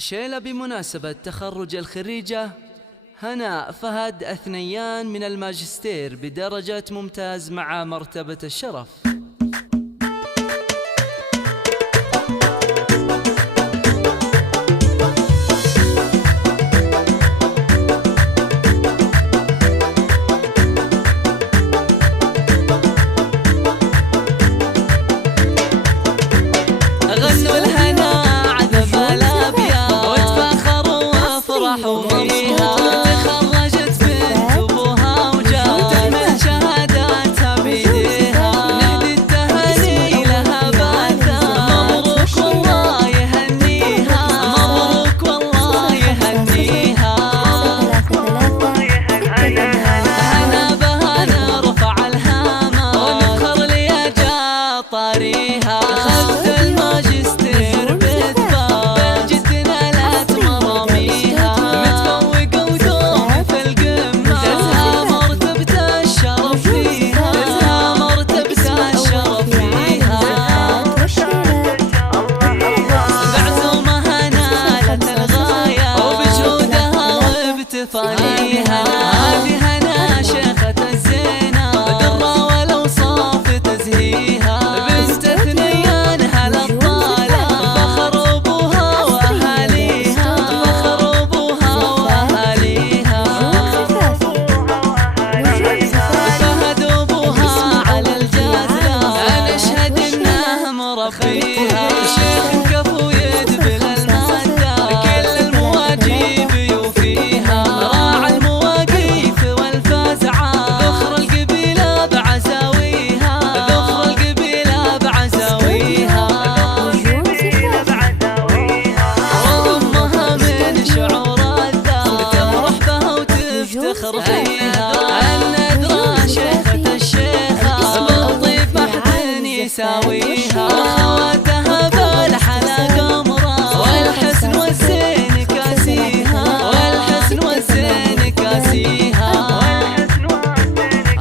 شيلة بمناسبة تخرج الخريجة هناء فهد أثنيان من الماجستير بدرجة ممتاز مع مرتبة الشرف. غنوا الهنا عذب الأبيات وتفاخروا وافرحوا فيها. تخرجت بنت أبوها وجات تحمل شهاداتها بيديها. نهدي التهاني لها بعثا مبروك والله يهنيها. مبروك والله يهنيها. هنا بهنا رفع الهامة ونفخر ليجا طاريها. الماجستير بالثبات جدنا لا تمرميها. متفوقة ودوم في القمة تزهى مرتبة الشرف فيها. تزهى مرتبة الشرف فيها. بعزومها نالت الغاية وبجهودها وبتفانيها. هذه هنا شيخة الزينة درة والأوصاف تزهيها. بنت اثنيان هلا فخر أبوها وأهاليها. فخر أبوها وأهاليها. فهد أبوها على الجازلة أنا أشهد إنه مربيها. شيخ كفو يدبل المادة كل المواجيب يوفيها. راعى المواقيف والفزعة ذخر القبيلة بعزاويها. ذخر القبيلة بعزاويها. وضمها من شعور الذات تفرح بها وتفتخر فيها. الندرة شيخة الشيخة بالطيب ما حد يساويها. خواتها بالحلا قمرة والحسن والزين كاسيها. والحسن والزين كاسيها.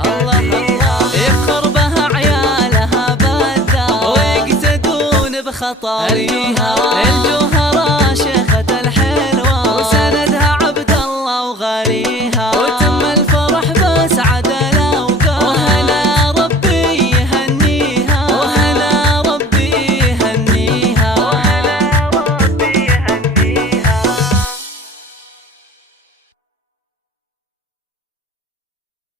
الله الله يفخر بها عيالها بالذات ويقتدون بخطاويها. الجوهر